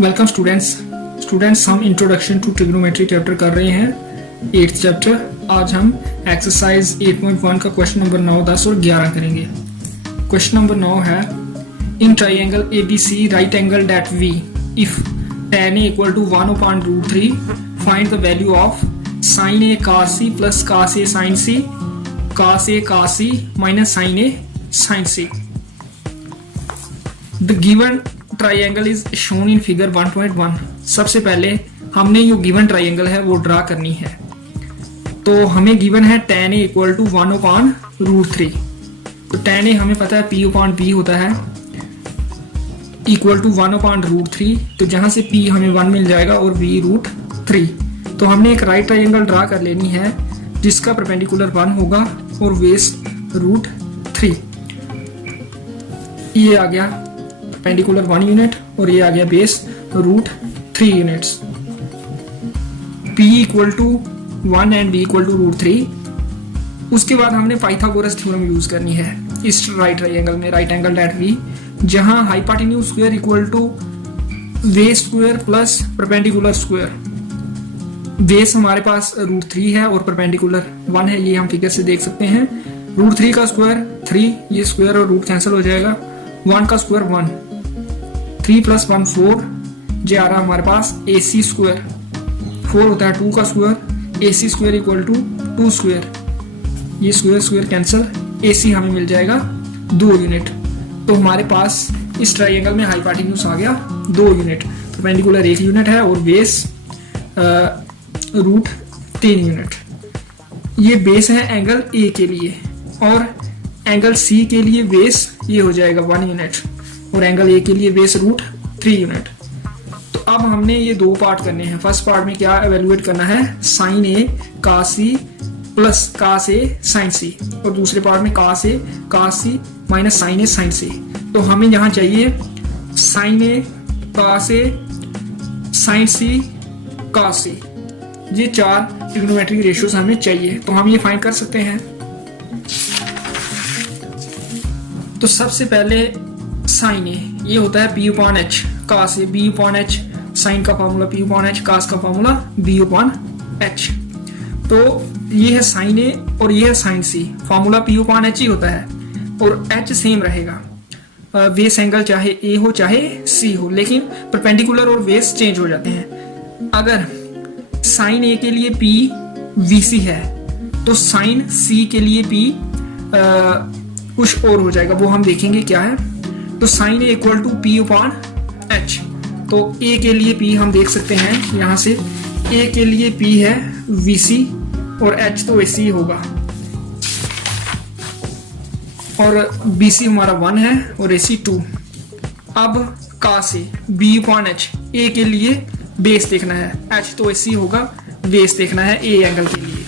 Welcome students हम introduction to trigonometry chapter कर रहे हैं 8th चैप्टर। आज हम एक्सरसाइज 8.1 का क्वेश्चन नंबर 9, 10 और 11 करेंगे। क्वेश्चन नंबर 9 है in triangle ABC right angle at V if tan A equal to 1/√3 find the value of sin A cos C plus cos A sin C cos A cos C minus sin A sin C। The given triangle is shown in figure 1.1। सबसे पहले हमने जो given triangle है वो draw करनी है। तो हमें गिवन है tan A इक्वल टू 1/√3। तो tan A हमें पता है P/B होता है इक्वल टू 1/√3। तो जहां से P हमें 1 मिल जाएगा और B√3। तो हमने एक राइट ट्राइंगल ड्रा कर लेनी है जिसका परपेंडिकुलर 1 होगा और बेस √3। ये आ गया परपेंडिकुलर 1 यूनिट और ये आ गया base √3 units. P equal to 1 and B equal to √3। उसके बाद हमने पाइथागोरस थ्योरम यूज करनी है इस राइट ट्राइंगल में, राइट एंगल डेट V, जहां hypotenuse square equal to base square plus perpendicular square. Base हमारे पास √3 है और परपेंडिकुलर 1 है, ये हम फिगर से देख सकते हैं। √3 का स्क्वायर 3, ये स्क्वायर और रूट कैंसिल हो जाएगा। 1 का स्क्वायर 1, 3 + 1 4, जो आ रहा हमारे पास AC स्क्वायर 4 होता है। 2 का square AC square equal to 2 square, ये स्क्वायर स्क्वायर कैंसिल, AC हमें मिल जाएगा 2 यूनिट। तो हमारे पास इस ट्राइंगल में हाइपोटेन्यूज आ गया 2 यूनिट, परपेंडिकुलर 1 यूनिट है और बेस √3 यूनिट। ये बेस है एंगल A के लिए और एंगल C के लिए बेस ये हो जाएगा 1 यूनिट और एंगल A के लिए बेस √3 यूनिट। तो अब हमने ये 2 पार्ट करने हैं। फर्स्ट पार्ट में क्या एवेल्युएट करना है, sin A cos C plus cos A sin C, और दूसरे पार्ट में cos A cos C minus sin A sin C। तो हमें यहाँ चाहिए sin A cos A sin C cos C, ये 4 ट्रिग्नोमेट्रिक रेशियोज हमें चाहिए। तो हम ये फाइंड कर सकते हैं। तो सबसे पहले sin A ये होता है P/H cos A, B/H sin का फार्मूला P/H, cos का फार्मूला B/H। तो ये है sin A और ये है sin C। फार्मूला P/H ही होता है और H सेम रहेगा। बेस एंगल चाहे A हो चाहे C हो, लेकिन परपेंडिकुलर और बेस चेंज हो जाते हैं। अगर sin A के लिए P VC है तो sin C के लिए P कुछ और हो जाएगा, वो हम देखेंगे क्या है। तो sin A equal to P/H। तो A के लिए P हम देख सकते हैं यहाँ से, A के लिए P है VC और H तो AC होगा, और BC हमारा 1 है और AC 2। अब cos A B/H, A के लिए बेस देखना है, H तो AC होगा, बेस देखना है A एंगल के लिए।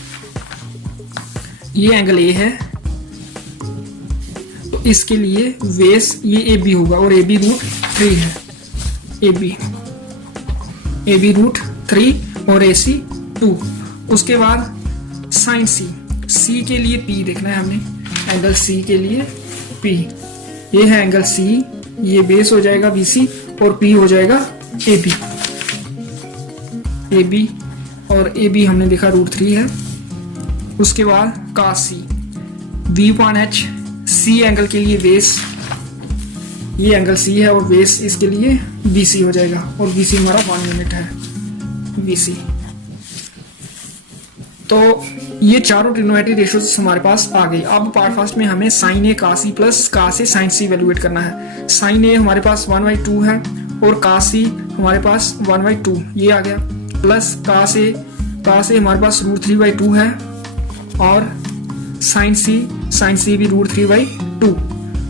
ये एंगल A है तो इसके लिए बेस ये AB होगा और AB √3 है। AB √3 और AC 2। उसके बाद sin C के लिए P देखना है हमने, एंगल C के लिए P। ये है एंगल C, ये बेस हो जाएगा BC और P हो जाएगा AB और AB हमने देखा √3 है। उसके बाद cos C B/H C angle के लिए बेस, ये एंगल C है और बेस इसके लिए BC हो जाएगा और BC हमारा 1 यूनिट है BC। तो ये चारों ट्रिग्नोमेट्रिक रेशियोज हमारे पास आ गई। अब पार्ट फर्स्ट में हमें sin A cos C plus cos A sin C evaluate करना है। sin A हमारे पास 1/2 है और cos C हमारे पास 1/2, ये आ गया, प्लस cos A हमारे पास √3/2 है और sin C भी √3/2।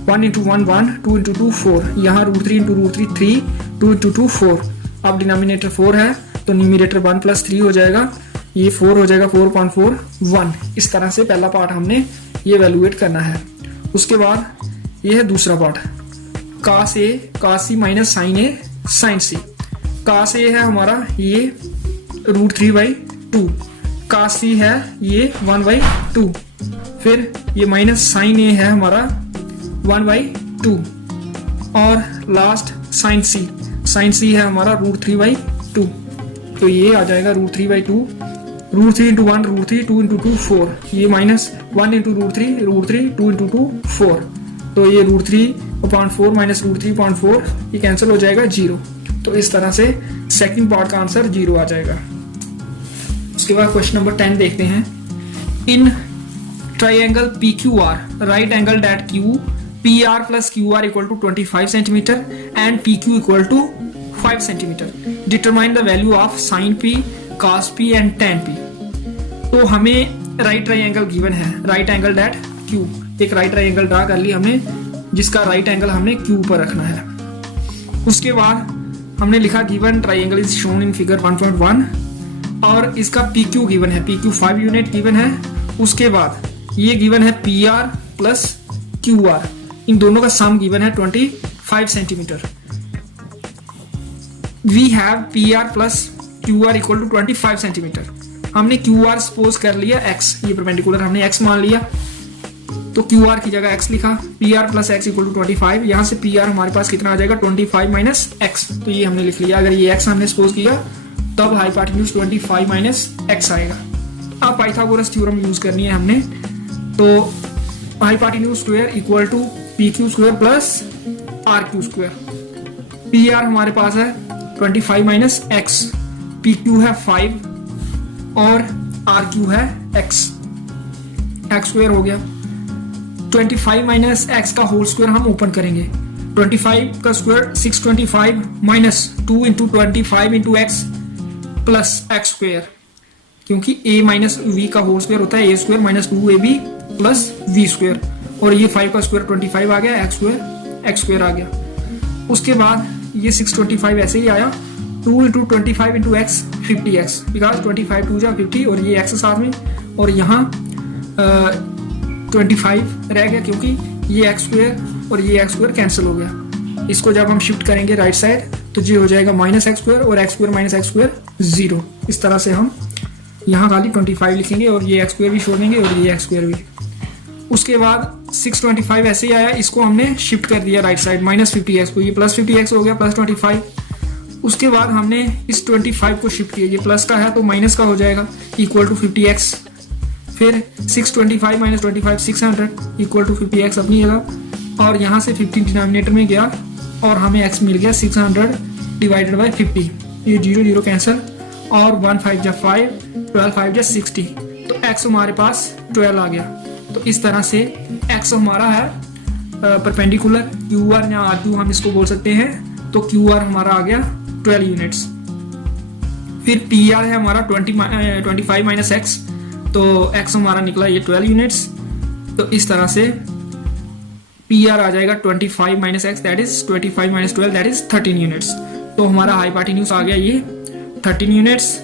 1 × 1 1, 2 × 2 4, यहाँ √3 × √3 3, 2 × 2 4। अब डिनोमिनेटर 4 है तो न्यूमरेटर 1 + 3 हो जाएगा, ये 4 हो जाएगा, 4.4 1। इस तरह से पहला पार्ट हमने ये एवेल्युएट करना है। उसके बाद ये है दूसरा part, cos C minus sin A sin C। cos A है हमारा ये √3/2, cos C है ये 1/2, फिर ये माइनस sin A है हमारा 1/2 और लास्ट sin C साइन सी है हमारा √3/2, तो ये आ जाएगा √3/2, √3 × 1 √3, 2 × 2 4, ये -1 × √3, √3, 2 × 2 4, तो ये √3/4 माइनस √3/4 ये कैंसिल हो जाएगा 0। तो इस तरह से सेकंड पार्ट का आंसर 0 आ जाएगा। उसके बाद क्वेश्चन नंबर 10 देखते हैं। In triangle PQR, right angle at Q, PR plus QR equal to 25 centimeter and PQ equal to 5 centimeter. Determine the value of sin P, cos P and tan P. तो हमें right triangle given है, right angle at Q, एक right triangle draw कर ली हमने, जिसका right angle हमने Q पर रखना है। उसके बाद हमने लिखा given triangle is shown in figure 1.1 और इसका PQ गिवन है, PQ 5 यूनिट गिवन है। उसके बाद ये गिवन है PR प्लस QR, इन दोनों का सम गिवन है 25 centimetre. We have PR plus QR equal to 25 centimetre. हमने QR सपोज कर लिया x, ये परपेंडिकुलर हमने x मान लिया, तो QR की जगह x लिखा, PR plus x equal to 25, यहाँ से PR हमारे पास कितना आ जाएगा 25 माइनस x, तो ये हमने लिख लिया। अगर ये x हमने सपोज किया तब हाइपोटेन्यूज 25 माइनस x आएगा। अब पाइथागोरस थ्योरम यूज करनी है हमने, तो hypotenuse square equal to PQ square plus RQ square. PR हमारे पास है 25 माइनस x, PQ है 5 और RQ है x स्क्वायर हो गया। 25 माइनस x का होल स्क्वायर हम ओपन करेंगे, 25 का square 625 minus 2 × 25 × x plus x square, क्योंकि a माइनस v का होल स्क्वायर होता है a square minus 2ab plus v square, और ये 5 का स्क्वायर 25 आ गया, x स्क्वायर आ गया। उसके बाद ये 625 ऐसे ही आया, 2 × 25 × x 50x, बिकॉज 25 2 जा 50 और ये x साथ में, और यहाँ 25 रह गया क्योंकि ये x स्क्वायर और ये x स्क्वायर कैंसिल हो गया। इसको जब हम शिफ्ट करेंगे राइट साइड तो ये हो जाएगा माइनस x स्क्वायर और x square minus x square 0। इस तरह से हम यहाँ खाली 25 लिखेंगे और ये x स्क्वायर भी छोड़ देंगे और ये x स्क्वायर भी। उसके बाद 625 ऐसे ही आया, इसको हमने शिफ्ट कर दिया राइट साइड माइनस 50x को, ये प्लस 50x हो गया प्लस 25। उसके बाद हमने इस 25 को शिफ्ट किया, ये प्लस का है तो माइनस का हो जाएगा इक्वल टू 50x। फिर 625 माइनस 25 600 इक्वल टू 50x अपनी जगह, और यहाँ से 50 डिनोमिनेटर में गया और हमें x मिल गया 600 डिवाइडेड बाई 50, ये 0 0 कैंसिल, और 1 5 जा 5, 12 5 जा 60, तो x हमारे पास 12 आ गया। तो इस तरह से x हमारा है परपेंडिकुलर QR या RQ हम इसको बोल सकते हैं, तो QR हमारा आ गया 12 यूनिट्स। फिर PR है हमारा 25 माइनस x, तो x हमारा निकला ये 12 यूनिट्स। तो इस तरह से PR आ जाएगा 25 minus x, that is 25 minus 12 that is 13 units. तो हमारा हाइपोटेन्यूज आ गया ये 13 यूनिट्स,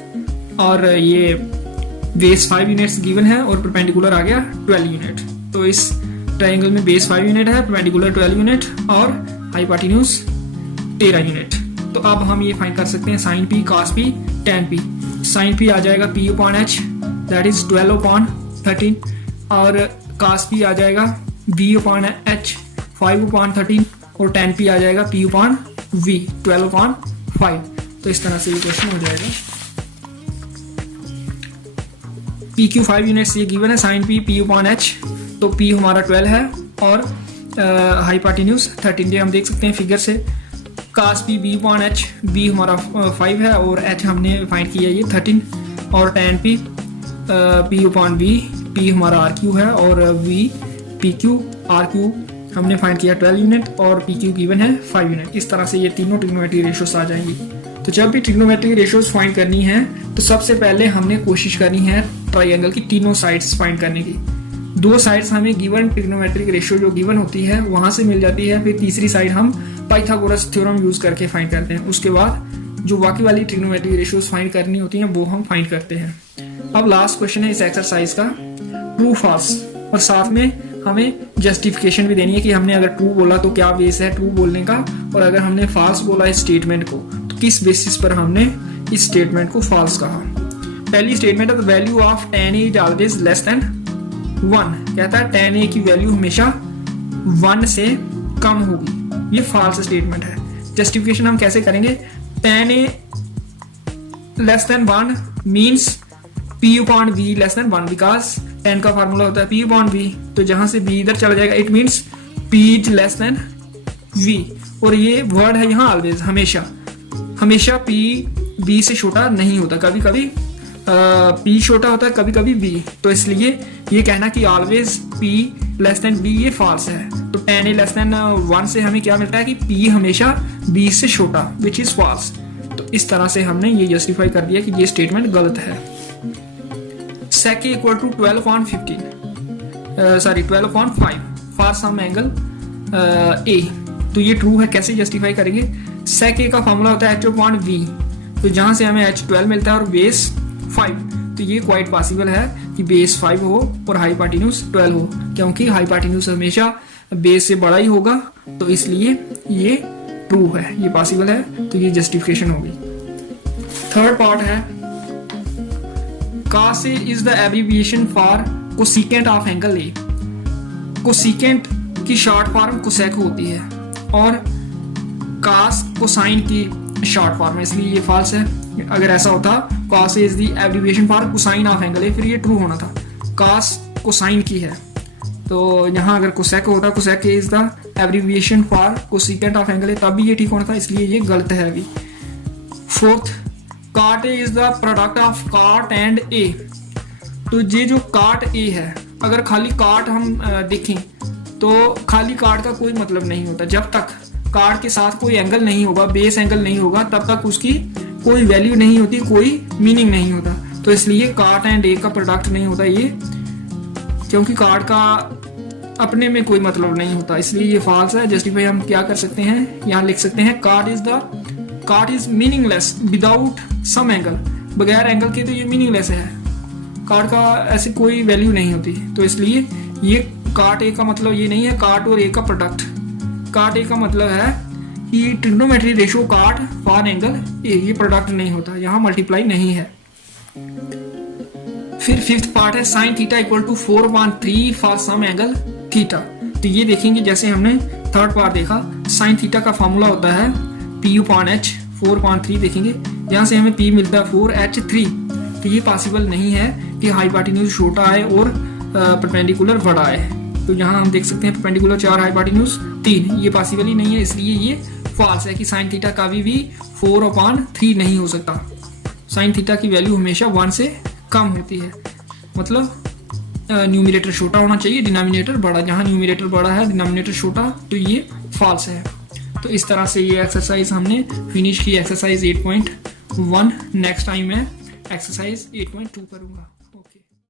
और ये बेस 5 यूनिट्स गिवन है और परपेंडिकुलर आ गया 12 यूनिट। तो इस ट्रायंगल में बेस 5 यूनिट है, परपेंडिकुलर 12 यूनिट और हाइपोटेन्यूज 13 यूनिट। तो अब हम ये फाइंड कर सकते हैं sine P, cos P, tan P। Sine P आ जाएगा P/h दैट इज 12/13, और cos P आ जाएगा V/h 5/13, और tan P आ जाएगा P/v 12/5। तो इस तरह से ये क्वेश्चन हो जाएगा। PQ 5 यूनिट्स ये गिवन है, साइन P P/h, तो P हमारा 12 है और हाइपोटेन्यूज 13, ये हम देख सकते हैं फिगर से। cos P B/h, B हमारा 5 है और h हमने फाइंड किया ये 13, और tan P P/v, P हमारा RQ है और V PQ RQ हमने फाइंड किया 12 यूनिट और PQ गिवन है 5 यूनिट। इस तरह से ये तीनों ट्रिग्नोमेट्रिक रेशियोज आ जाएंगी। तो जब भी ट्रिग्नोमेट्रिक रेशियोज फाइंड करनी है तो सबसे पहले हमने कोशिश करनी है ट्रायंगल की तीनों साइड्स फाइंड करने की। 2 साइड्स हमें गिवन ट्रिग्नोमेट्रिक रेशियो जो गिवन होती है वहां से मिल जाती है, फिर तीसरी साइड हम पाइथागोरस थ्योरम यूज करके फाइंड करते हैं। उसके बाद जो बाकी वाली ट्रिग्नोमेट्रिक रेशियोज फाइंड करनी होती हैं वो हम फाइंड करते हैं। अब लास्ट क्वेश्चन है इस एक्सरसाइज का, ट्रू फॉल्स, और साथ में हमें जस्टिफिकेशन भी देनी है कि हमने अगर ट्रू बोला तो क्या बेस है ट्रू बोलने का, और अगर हमने फॉल्स बोला इस स्टेटमेंट को तो किस बेसिस पर हमने इस स्टेटमेंट को फॉल्स कहा। पहली स्टेटमेंट है the value of tan A is always less than 1, कहता है tan A की वैल्यू हमेशा 1 से कम होगी, ये फॉल्स स्टेटमेंट है। जस्टिफिकेशन हम कैसे करेंगे, tan a less than 1 means p upon v less than 1, because tan का फार्मूला होता है p upon v, तो जहां से v इधर चला जाएगा, it means p is less than v। और ये वर्ड है यहाँ ऑलवेज, हमेशा, हमेशा p v से छोटा नहीं होता, कभी कभी p छोटा होता है, कभी कभी v, तो इसलिए ये कहना कि always p less than v ये फॉल्स है। तो tan a लेस देन 1 से हमें क्या मिलता है कि p हमेशा v से छोटा, विच इज फॉल्स। तो इस तरह से हमने ये जस्टिफाई कर दिया कि ये स्टेटमेंट गलत है। sec a equal to 12/15 12/5 for some angle a, तो ये ट्रू है। कैसे जस्टिफाई करेंगे, sec a का फॉर्मूला होता है h upon v, तो जहां से हमें h 12 मिलता है और बेस 5, तो ये क्वाइट पॉसिबल है कि बेस 5 हो और हाइपोटेन्यूज 12 हो, क्योंकि हाइपोटेन्यूज हमेशा बेस से बड़ा ही होगा, तो इसलिए ये ट्रू है, ये पॉसिबल है, तो ये जस्टिफिकेशन होगी। थर्ड पार्ट है cos A is the abbreviation for cosecant of angle A। Cosecant की शॉर्ट फॉर्म कोसेक होती है और cos कोसाइन की शॉर्ट फॉर्म है, इसलिए ये फॉल्स है। अगर ऐसा होता cos A is the abbreviation for cosine of angle A, फिर ये ट्रू होना था। cos कोसाइन की है, तो यहाँ अगर कोसेक होता, cosec is the abbreviation for cosecant of angle A, तब भी ये ठीक होना था, इसलिए ये गलत है अभी। Fourth, cot A is the product of cot and A, तो ये जो cot A है, अगर खाली cot हम देखें तो खाली cot का कोई मतलब नहीं होता। जब तक cot के साथ कोई एंगल नहीं होगा, बेस एंगल नहीं होगा, तब तक उसकी कोई वैल्यू नहीं होती, कोई मीनिंग नहीं होता। तो इसलिए cot एंड A का प्रोडक्ट नहीं होता ये, क्योंकि cot का अपने में कोई मतलब नहीं होता, इसलिए ये फॉल्स है। जस्टिफाई हम क्या कर सकते हैं, यहाँ लिख सकते हैं cot is meaningless without some angle, बगैर एंगल के तो ये मीनिंगलेस है, cot का ऐसे कोई वैल्यू नहीं होती, तो इसलिए ये cot A का मतलब ये नहीं है cot और A का प्रोडक्ट। cot A का मतलब है कि trigonometry ratio cot for angle A, ये प्रोडक्ट नहीं होता, यहाँ मल्टीप्लाई नहीं है। फिर फिफ्थ पार्ट है sin theta equal to 4/3 for some angle theta. तो ये देखेंगे जैसे हमने थर्ड पार्ट देखा, sin थीटा का फॉर्मूला होता है p upon h 4/3, देखेंगे यहाँ से हमें p मिलता है 4h3, तो ये पॉसिबल नहीं है कि हाइपोटेन्यूज छोटा है और परपेंडिकुलर बड़ा है। तो यहाँ हम देख सकते हैं परपेंडिकुलर 4, हाइपोटेन्यूज 3, ये पॉसिबल ही नहीं है, इसलिए ये फॉल्स है कि sin थीटा कभी भी 4/3 नहीं हो सकता। sin थीटा की वैल्यू हमेशा 1 से कम होती है, मतलब न्यूमिनेटर छोटा होना चाहिए, डिनोमिनेटर बड़ा। जहाँ न्यूमिनेटर बड़ा है, डिनोमिनेटर छोटा, तो ये फॉल्स है। तो इस तरह से ये एक्सरसाइज हमने फिनिश की, एक्सरसाइज 8.1। नेक्स्ट टाइम मैं एक्सरसाइज 8.2 करूँगा।